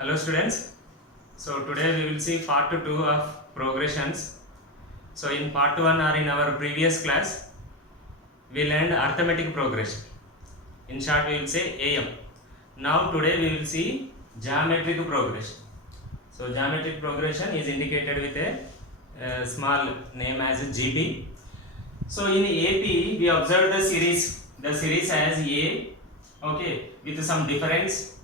Hello students. So today we will see part 2 of progressions. So in part 1 or in our previous class we learned arithmetic progression. In short we will say AM. Now today we will see geometric progression. So geometric progression is indicated with a small name as GB. So in AP we observed the series as A, okay, with some difference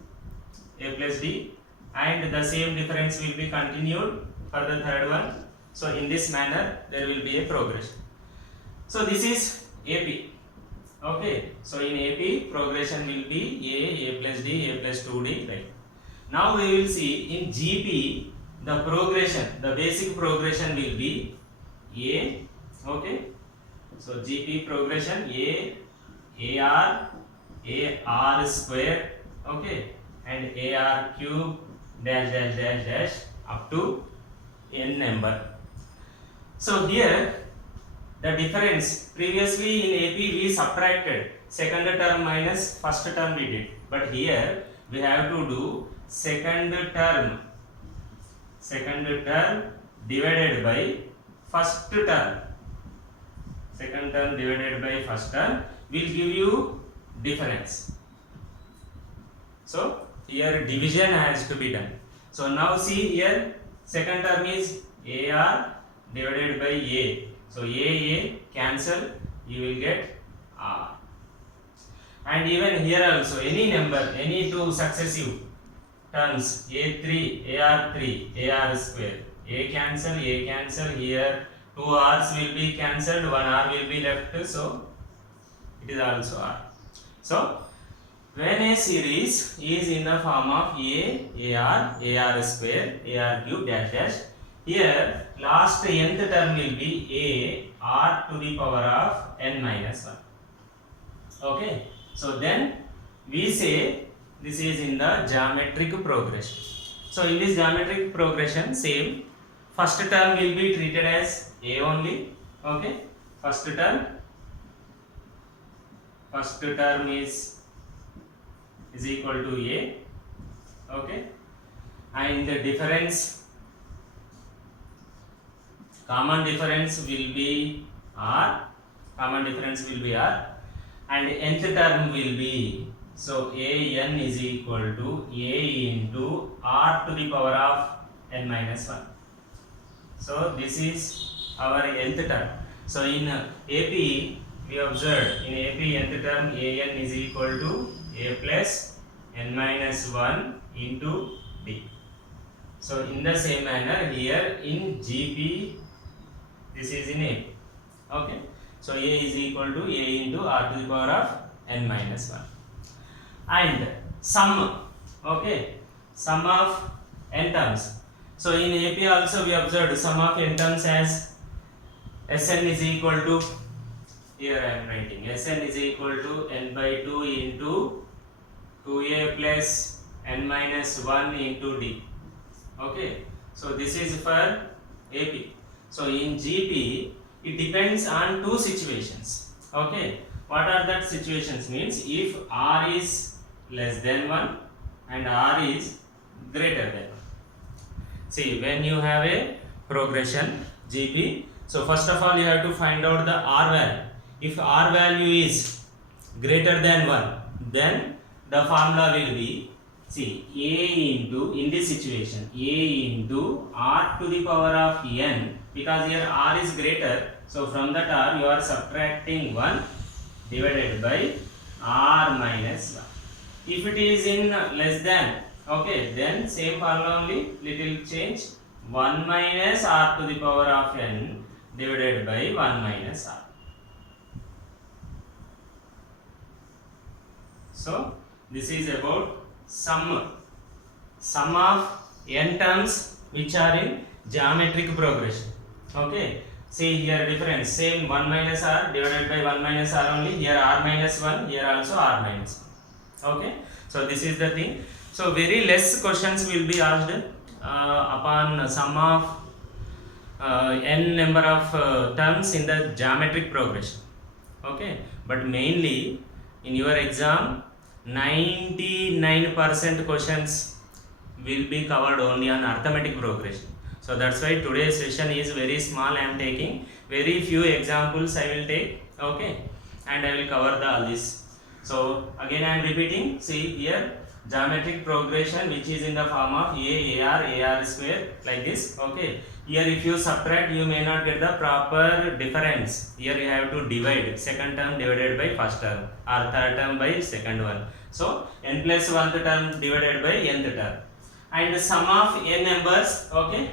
A plus D, and the same difference will be continued for the third one. So in this manner there will be a progression. So this is AP, okay. So in AP progression will be A plus D, A plus 2D, right. Now we will see in GP the progression, the basic progression will be A, okay. So GP progression AR square, okay, and AR cube dash dash dash dash up to n number. So here the difference, previously in AP we subtracted second term minus first term we did, but here we have to do second term divided by first term. Second term divided by first term will give you difference. So here division has to be done. So now see here second term is AR divided by A. So A cancel, you will get R. And even here also any number, any two successive terms A3, AR3, AR square, A cancel, here 2 R's will be cancelled, 1 R will be left, so it is also R. So when a series is in the form of AR square, AR cube dash dash, here last nth term will be A R to the power of n minus 1. Okay, so then we say this is in the geometric progression. So in this geometric progression, same, first term will be treated as A only, okay. First term is equal to A, okay, and the difference, common difference will be R, and nth term will be, so AN is equal to A into R to the power of n minus 1. So this is our nth term. So in AP we observed, in AP nth term AN is equal to A plus n minus 1 into D. So in the same manner here in GP this is in AP, okay. So A is equal to A into R to the power of n minus 1. And sum, okay, sum of n terms. So in AP also we observed sum of n terms as Sn is equal to, here I am writing, Sn is equal to n by 2 into 2A plus n minus 1 into D, okay. So this is for AP. So in GP it depends on two situations, okay. What are that situations? Means if R is less than 1 and R is greater than 1. See, when you have a progression GP, so first of all you have to find out the R value. If R value is greater than 1, then the formula will be, see, A into, in this situation, A into R to the power of n, because here R is greater, so from that R you are subtracting 1 divided by R minus 1. If it is in less than, okay, then same formula only, little change, 1 minus R to the power of n divided by 1 minus R. So this is about sum of n terms which are in geometric progression, okay. See here difference, same 1 minus R divided by 1 minus R only, here R minus 1, here also R minus 1, okay. So this is the thing. So very less questions will be asked upon sum of n number of terms in the geometric progression, okay. But mainly in your exam 99% questions will be covered only on arithmetic progression. So that's why today's session is very small. I am taking very few examples I will take, okay, and I will cover all this. So again I am repeating, see here geometric progression which is in the form of AR square like this, okay. Here if you subtract you may not get the proper difference. Here you have to divide second term divided by first term or third term by second one. So n plus 1th term divided by nth term and sum of n numbers, okay.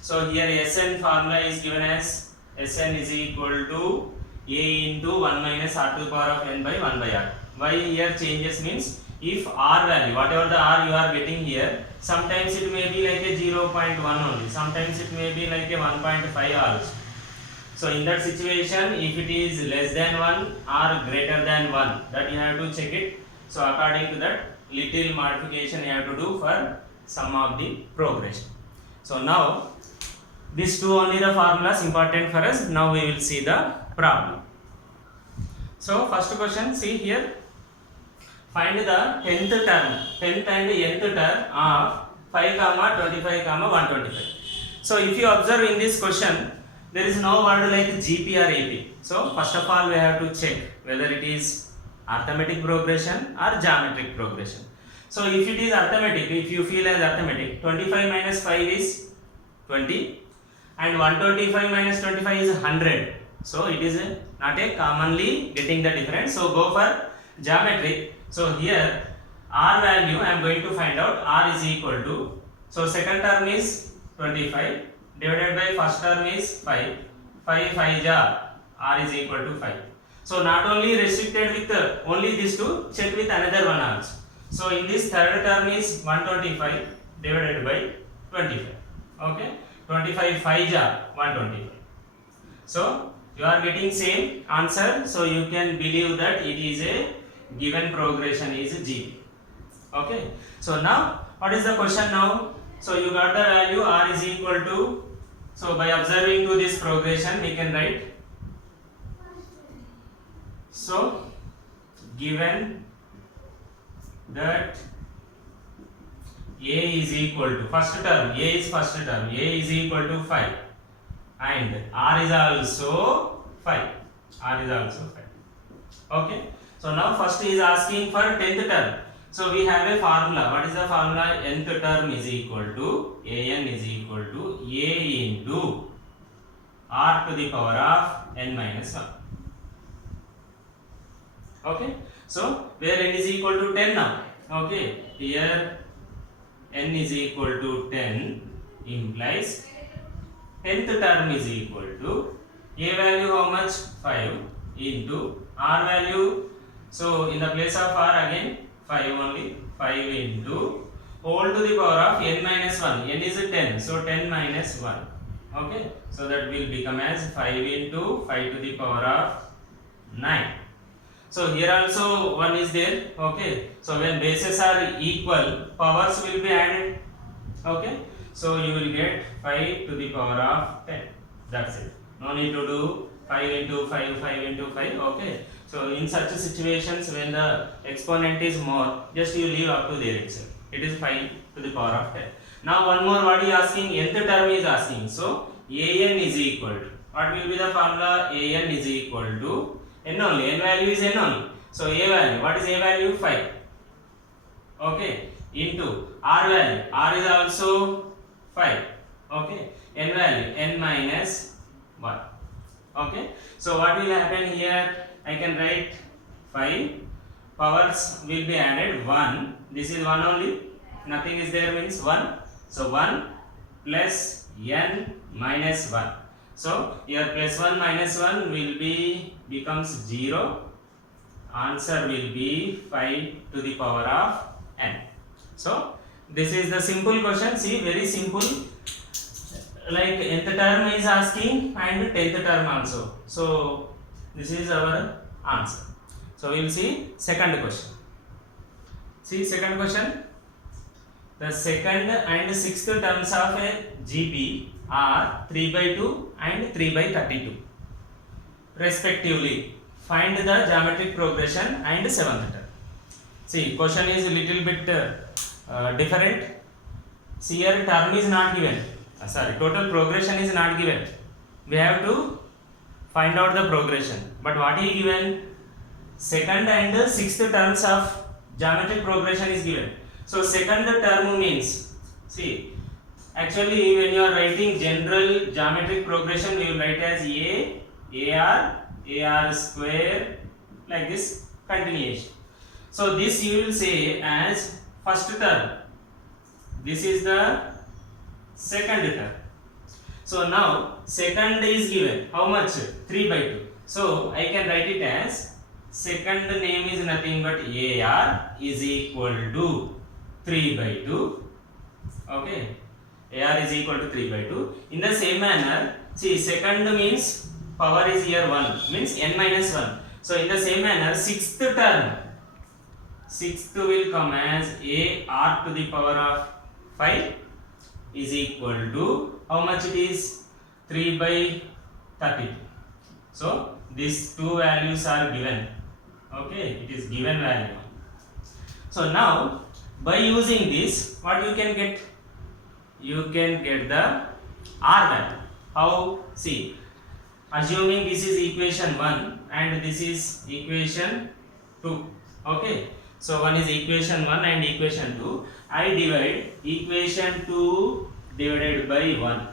So here Sn formula is given as Sn is equal to a into 1 minus r to the power of n by 1 by r. Why here changes means if r value, whatever the r you are getting here, sometimes it may be like a 0.1 only, sometimes it may be like a 1.5 also. So in that situation, if it is less than 1 or greater than 1, that you have to check it. So according to that, little modification you have to do for sum of the progression. So now these two only the formulas important for us. Now we will see the problem. So first question, see here, find the 10th term, 10th and nth term of 5, 25, 125. So if you observe in this question, there is no word like GP or AP. So first of all we have to check whether it is arithmetic progression or geometric progression. So if it is arithmetic, if you feel as arithmetic, 25 minus 5 is 20 and 125 minus 25 is 100. So it is not a commonly getting the difference. So go for geometric. So here r value I am going to find out. R is equal to, so second term is 25 divided by first term is 5. 5 5 ja, r is equal to 5. So not only restricted with only these two, check with another one also. So in this third term is 125 divided by 25. Okay, 25 5 ja 125. So you are getting same answer. So you can believe that it is a given progression is GP. Okay. So now what is the question now? So you got the value r is equal to, so by observing to this progression we can write, so given that a is equal to first term, a is first term, a is equal to 5 and r is also 5, r is also 5. Okay. So now first is asking for 10th term. So we have a formula. What is the formula? Nth term is equal to an is equal to a into r to the power of n minus 1. Okay. So where n is equal to 10 now. Okay. Here n is equal to 10 implies 10th term is equal to a value how much? 5 into r value. So in the place of r again 5 only, 5 into whole to the power of n minus 1. N is 10, so 10 minus 1. Okay, so that will become as 5 into 5 to the power of 9. So here also 1 is there. Okay, so when bases are equal, powers will be added. Okay, so you will get 5 to the power of 10. That's it. No need to do 5 into 5, 5 into 5. Okay. So in such situations when the exponent is more, just you leave up to there itself. It is 5 to the power of 10. Now one more, what is asking? Nth term is asking. So an is equal to, what will be the formula? An is equal to n only. N value is n only. So a value, what is a value? 5. Okay. Into r value. R is also 5. Okay. N value, n minus 1. Okay. So what will happen here? I can write 5, powers will be added 1, this is 1 only, nothing is there means 1, so 1 plus n minus 1. So here plus 1 minus 1 will be becomes 0, answer will be 5 to the power of n. So this is the simple question, see very simple, like nth term is asking and 10th term also. So this is our answer. So we will see second question. See second question. The second and sixth terms of a GP are 3 by 2 and 3 by 32 respectively. Find the geometric progression and seventh term. See question is a little bit different. See here term is not given. Total progression is not given. We have to find out the progression. But what is given? Second and sixth terms of geometric progression is given. So second term means, see, actually when you are writing general geometric progression, we will write as AR square, like this continuation. So this you will say as first term. This is the second term. So now second is given. How much? 3 by 2. So I can write it as second name is nothing but AR is equal to 3 by 2. Okay. AR is equal to 3 by 2. In the same manner, see, second means power is here 1, means n minus 1. So in the same manner, sixth term, sixth will come as AR to the power of 5 is equal to, how much it is? 3 by 32. So these two values are given. Okay, it is given value. So now by using this, what you can get? You can get the R value. How? See, assuming this is equation 1 and this is equation 2. Okay, so one is equation 1 and equation 2. I divide equation 2 divided by 1,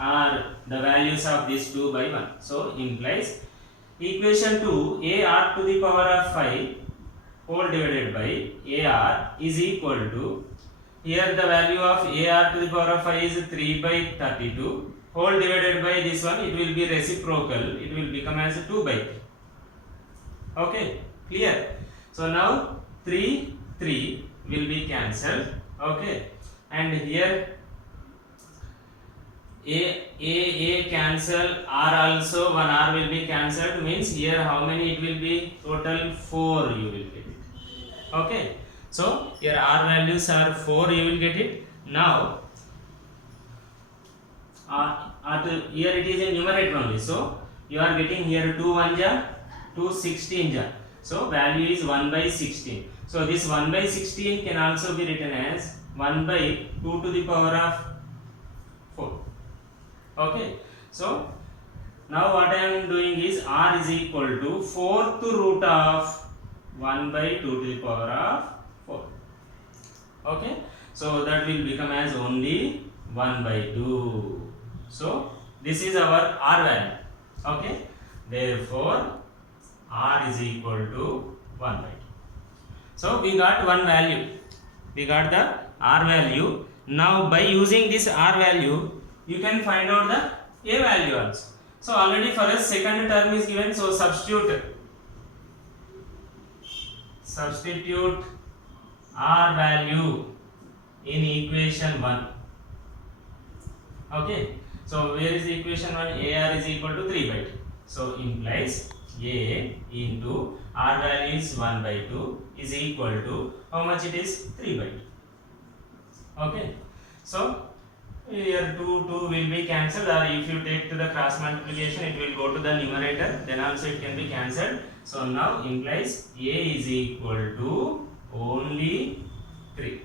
or the values of these 2 by 1. So implies equation 2 AR to the power of 5 whole divided by AR is equal to, here the value of AR to the power of 5 is 3 by 32 whole divided by this one, it will be reciprocal, it will become as 2 by 3. Okay, clear? So now 3 will be cancelled. Okay, and here A cancel, R also, one R will be cancelled, means here how many it will be? Total 4 you will get it. Okay, so here R values are 4, you will get it. Now here it is a numerator only, so you are getting here 2 1 ja, 2 16 ja, so value is 1 by 16. So this 1 by 16 can also be written as 1 by 2 to the power of 4. Okay, so now what I am doing is R is equal to 4th root of 1 by 2 to the power of 4. Okay, so that will become as only 1 by 2. So this is our R value. Okay, therefore R is equal to 1 by 2. So we got one value, we got the R value. Now by using this R value, you can find out the A value also. So already for us second term is given, so substitute R value in equation 1. Okay, so where is the equation 1? AR is equal to 3 by 2. So implies A into R value is 1 by 2 is equal to, how much it is? 3 by 2. Okay, so here 2 will be cancelled, or if you take to the cross multiplication, it will go to the numerator, then also it can be cancelled. So now implies A is equal to only 3.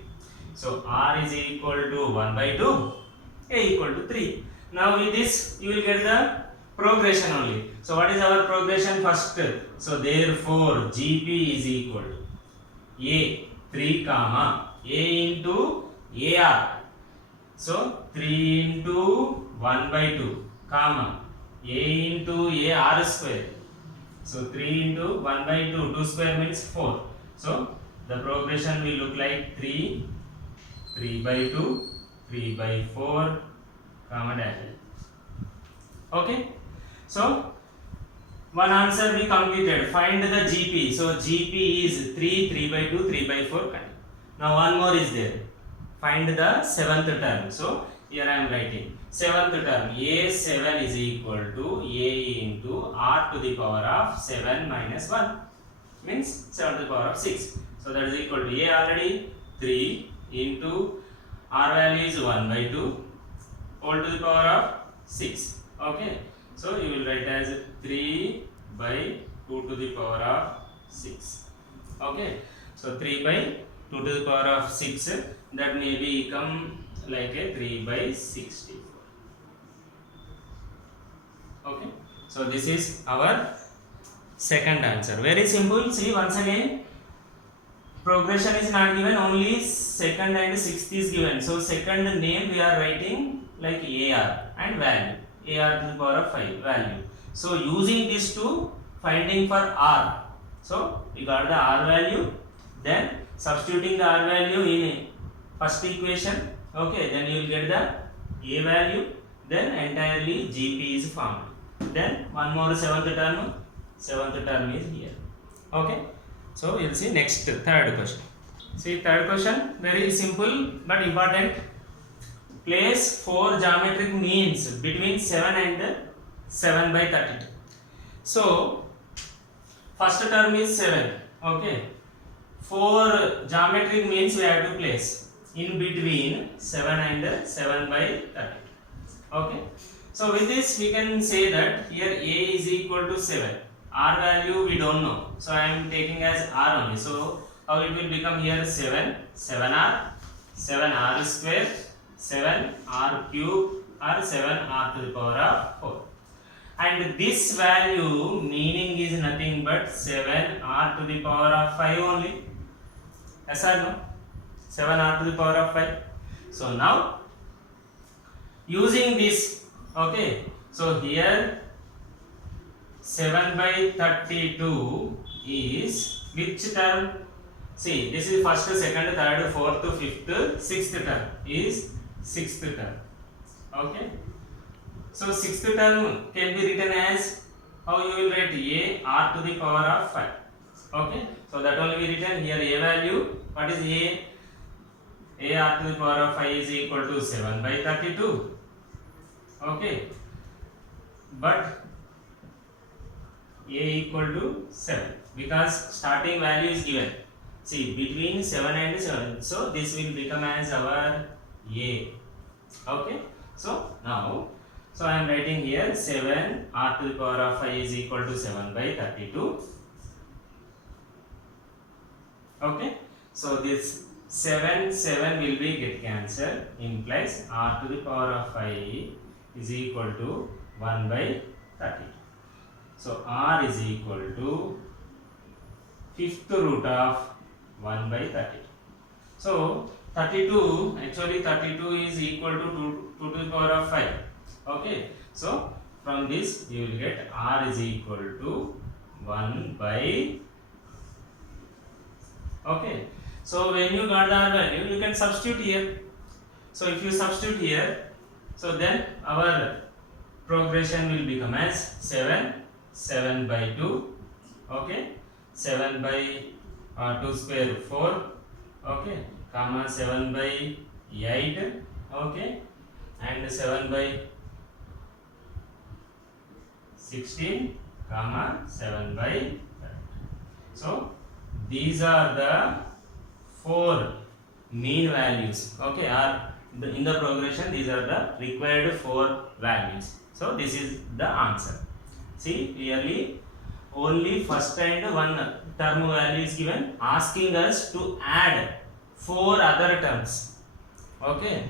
So R is equal to 1 by 2, A equal to 3. Now with this you will get the progression only. So what is our progression first? So therefore GP is equal to A 3 comma A into AR. So 3 into 1 by 2 comma A into AR square. So 3 into 1 by 2, 2 square means 4. So the progression will look like 3 by 2, 3 by 4 comma dash. Okay, so one answer we completed. Find the GP. So GP is 3 by 2, 3 by 4. Now one more is there. Find the seventh term. So here I am writing seventh term. A7 is equal to A into R to the power of 7 minus 1, means 7 to the power of 6. So that is equal to A already 3 into R value is 1 by 2 whole to the power of 6. Okay, so you will write as 3 by 2 to the power of 6. Okay, so 3 by 2 to the power of 6, that may become like a 3 by 64. Okay, so this is our second answer. Very simple. See, once again, progression is not given, only second and sixth is given. So second name we are writing like AR and value, AR to the power of 5 value. So using these two, finding for R. So we got the R value, then substituting the R value in first equation. Okay, then you will get the A value, then entirely GP is formed. Then one more seventh term is here. Okay, so we'll see next third question. See, third question, very simple but important. Place 4 geometric means between 7 and 7 by 32. So first term is 7. Okay, 4 geometric means we have to place in between 7 and 7 by 32. Okay, so with this we can say that here A is equal to 7. R value we don't know, so I am taking as R only. So how it will become here? 7 7R, 7R square, 7R cube, or 7R to the power of 4. And this value meaning is nothing but 7R to the power of 5 only. Yes or no? 7R to the power of 5. So now using this, okay, so here 7 by 32 is which term? See, this is first, second, third, fourth, fifth, sixth term is sixth term. Okay, so sixth term can be written as, how you will write? A R to the power of 5. Okay, so that only be written here. A value, what is A? A R to the power of 5 is equal to 7 by 32. Okay, but A equal to 7 because starting value is given. See, between 7 and 7, so this will become as our A. Okay, so now, so I am writing here 7 R to the power of 5 is equal to 7 by 32. Okay, so this 7 will be get cancelled, implies R to the power of 5 is equal to 1 by 32. So R is equal to fifth root of 1 by 32. So 32, actually 32 is equal to 2 to the power of 5. Okay, so from this you will get R is equal to 1 by. Okay, so when you got the R value, you can substitute here. So if you substitute here, so then our progression will become as 7 by 2. Okay, 7 by 2 square 4. Okay, comma 7 by 8. Okay, and 7 by 16, comma 7 by 30. So these are the 4 mean values. Okay, in the progression these are the required 4 values. So this is the answer. See, clearly only first and one term value is given, asking us to add 4 other terms. Okay,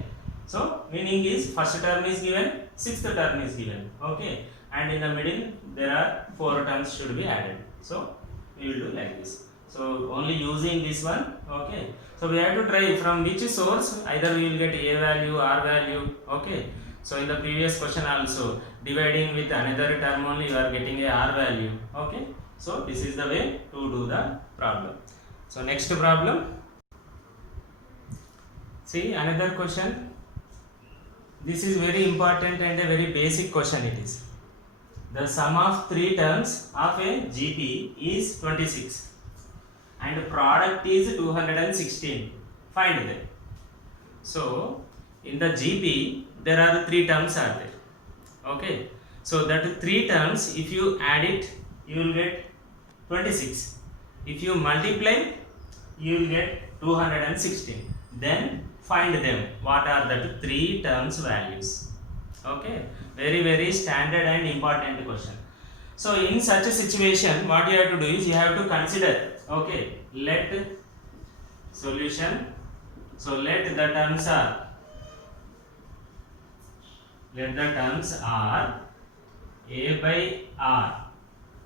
so meaning is first term is given, sixth term is given. Okay, and in the middle there are 4 terms should be added. So we will do like this. So only using this one. Okay, so we have to try from which source, either we will get A value, R value. Okay, so in the previous question also, dividing with another term only you are getting a R value. Okay, so this is the way to do the problem. So next problem, see another question. This is very important and a very basic question it is. The sum of 3 terms of a GP is 26 and product is 216. Find them. So in the GP there are 3 terms are there. Okay, so that 3 terms, if you add it, you will get 26. If you multiply, you will get 216. Then find them. What are the 3 terms values? Okay, very standard and important question. So in such a situation, what you have to do is you have to consider. Okay, let solution. So let the terms are let the terms are a by r,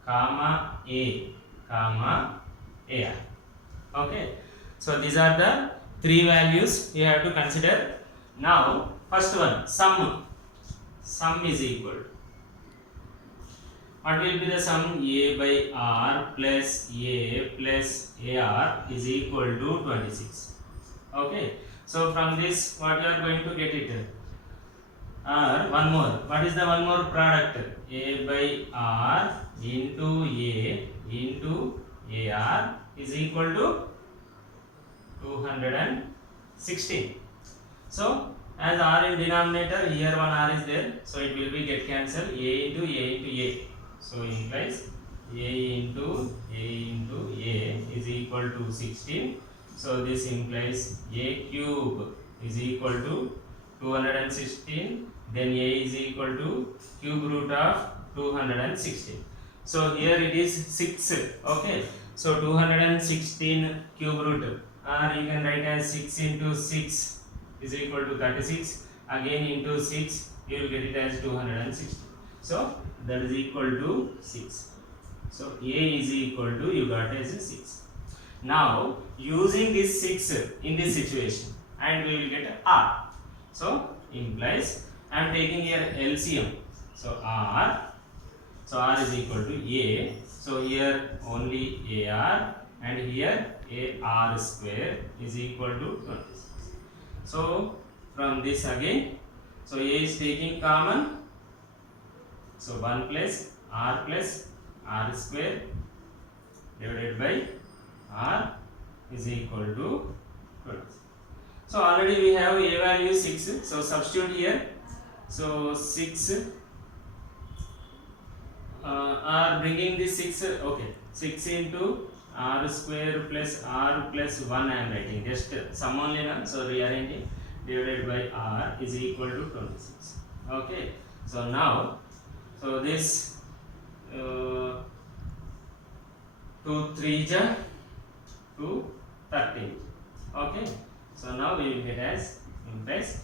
comma a, comma ar. Okay, so these are the three values you have to consider. Now first one, sum is equal to, what will be the sum? A by r plus a plus ar is equal to 26. Okay, so from this what you are going to get it? One more. What is the one more product? A by r into a into ar is equal to 216. So as r in denominator, here one r is there, so it will be get cancelled. A into a, so implies a into a is equal to 16. So this implies a cube is equal to 216, then a is equal to cube root of 216. So here it is 6. Okay, so 216 cube root, or you can write as 6 into 6 is equal to 36. Again into 6, you will get it as 260. So that is equal to 6. So a is equal to, you got as 6. Now using this 6 in this situation, and we will get r. So implies I am taking here LCM. So r is equal to a. So here only ar, and here ar square is equal to 26. So from this again, so a is taking common. So 1 plus r square divided by r is equal to 20. So already we have a value 6. So substitute here. So 6 are bringing this 6. Okay, 6 into r square plus r plus 1 I am writing. Just sum only now. So rearranging, divided by r is equal to 26. Okay. So now, so this 2 3 ja 2 13. Okay. So now we will get as implies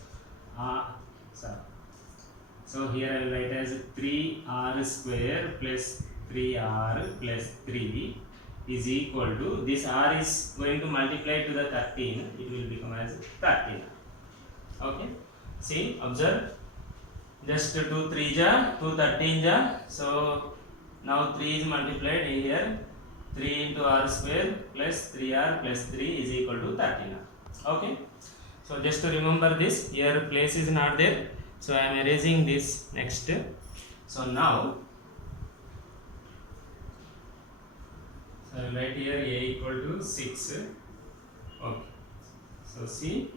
so here I will write as 3r square plus 3r plus 3 is equal to, this r is going to multiply to the 13, it will become as 13. Okay, see, observe, just 2 3 ja 2 13 ja, so now 3 is multiplied here, 3 into r square plus 3r plus 3 is equal to 13r. Okay, so just to remember this, here place is not there, so I am erasing this next. So now, so I will write here a equal to 6. Okay, so see,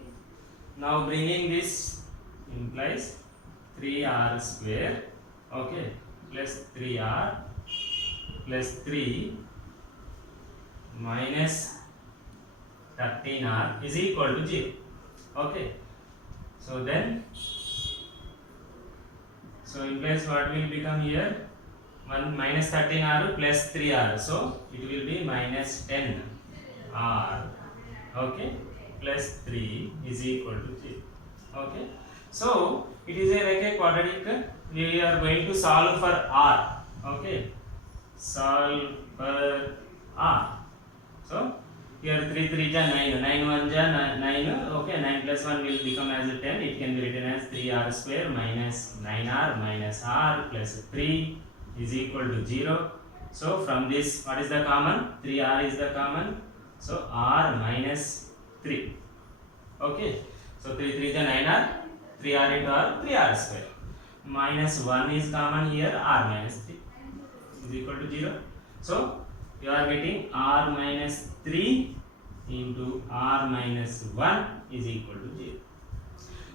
now bringing this implies 3r square, okay, plus 3r plus 3 minus 13r is equal to 0. Okay, so then, so implies what will become here, 1 minus 13r plus 3r, so it will be minus 10r, okay, plus 3 is equal to 0. Okay, so it is like a quadratic. We are going to solve for r. Okay, solve for r. So here 3 3 ja 9, 9 1 ja 9. Okay, 9 plus 1 will become as 10. It can be written as 3r square minus 9r minus r plus 3 is equal to 0. So from this, what is the common? 3r is the common. So r minus 3. Okay, so 3 3 ja 9r, 3r into r, 3r square. Minus 1 is common here, r minus 3 is equal to 0. So you are getting r minus 3 into r minus 1 is equal to 0.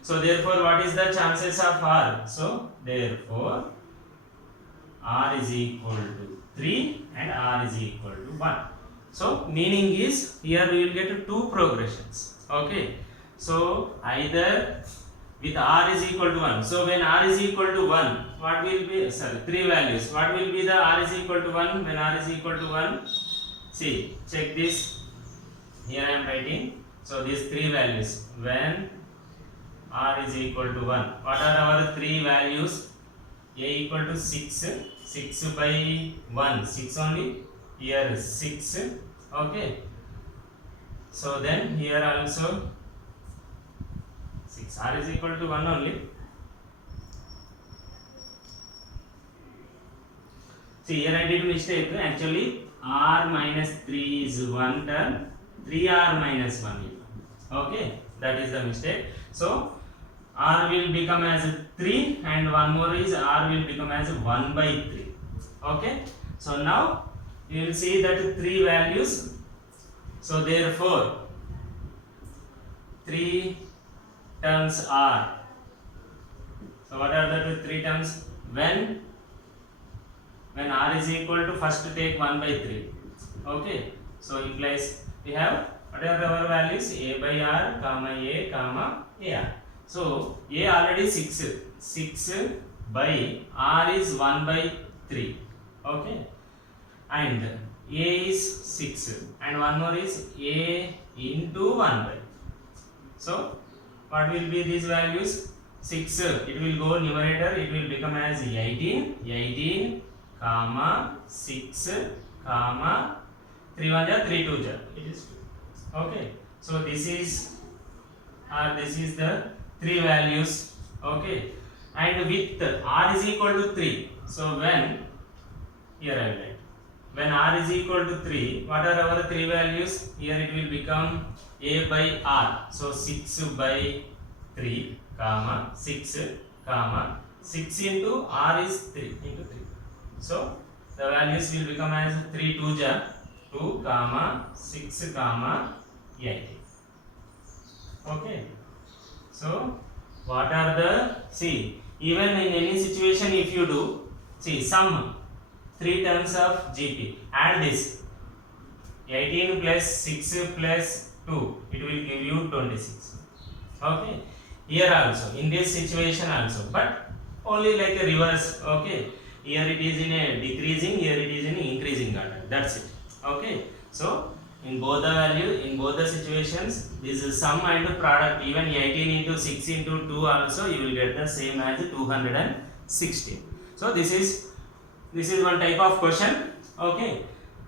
So therefore, what is the chances of r? So therefore, r is equal to 3 and r is equal to 1. So meaning is, here we will get two progressions. Okay, so either with r is equal to 1. So when r is equal to 1, what will be, sorry, 3 values. What will be the r is equal to 1 when r is equal to 1? See, check this. Here I am writing. So these 3 values. When r is equal to 1. What are our three values? A equal to 6, 6 by 1, 6 only, here 6, okay. So then here also 6, r is equal to 1 only. See, here I did mistake. Actually r minus 3 is one term, 3r minus 1, okay, that is the mistake. So r will become as 3 and one more is r will become as 1 by 3, okay. So now you will see that three values. So therefore 3 terms are, so what are the three terms? When r is equal to, first take 1 by 3, okay. So implies we have what are our values? A by r comma a comma ar. So a already 6 by r is 1 by 3, okay, and a is 6 and one more is a into 1 by. So what will be these values? 6, it will go numerator, it will become as 18 comma 6 comma 3 1 ja 3 2 ja, it is 2, okay. So this is the three values, okay. And with r is equal to 3, so when here I will write, when r is equal to 3, what are our three values? Here it will become a by r, so 6 by 3 comma 6 comma 6 into r is 3 into 3. So the values will become as 3 2 ja 2 comma 6 comma 8, okay. So what are the, see, even in any situation if you do, see, sum 3 terms of GP, add this 18 plus 6 plus 2, it will give you 26, okay. Here also in this situation also, but only like a reverse, okay. Here it is in a decreasing, here it is in increasing order, that's it, okay. So in both the value, in both the situations, this is sum and product, even 18 into 6 into 2 also you will get the same as 216. So this is one type of question, okay.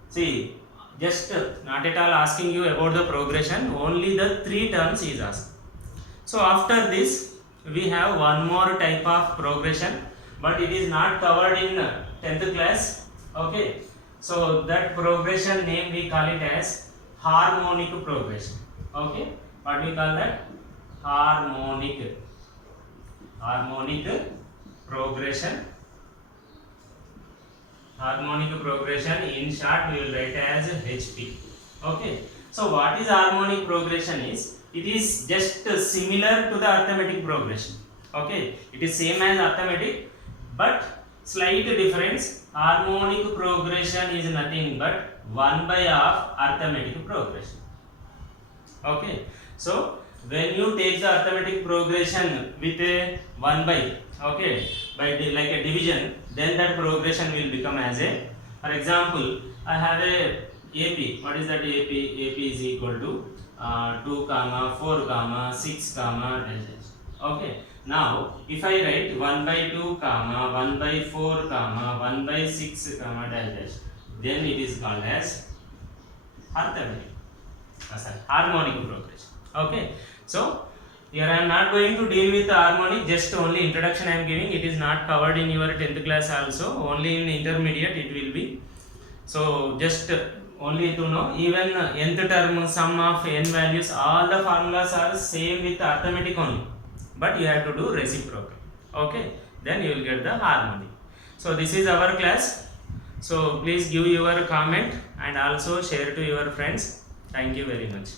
See, just not at all asking you about the progression, only the three terms is asked. So after this we have one more type of progression, but it is not covered in 10th class, okay. So that progression name we call it as harmonic progression, okay. What we call that? Harmonic progression. Harmonic progression, in short we will write as HP, okay. So what is harmonic progression is, it is just similar to the arithmetic progression, okay. It is same as arithmetic, but slight difference. Harmonic progression is nothing but 1 by of arithmetic progression, okay. So when you take the arithmetic progression with a 1 by, okay, by like a division, then that progression will become as a, for example, I have a AP. What is that AP? AP is equal to 2 comma 4 comma 6 comma dash dash, okay. Now if I write 1 by 2 comma 1 by 4 comma 1 by 6 comma dash dash, then it is called as arithmetic, harmonic progression, okay. So here I am not going to deal with the harmonic, just only introduction I am giving. It is not covered in your 10th class also, only in intermediate it will be. So just only to know, even nth term, sum of n values, all the formulas are same with arithmetic only, but you have to do reciprocal, okay, then you will get the harmonic. So this is our class. So please give your comment and also share to your friends. Thank you very much.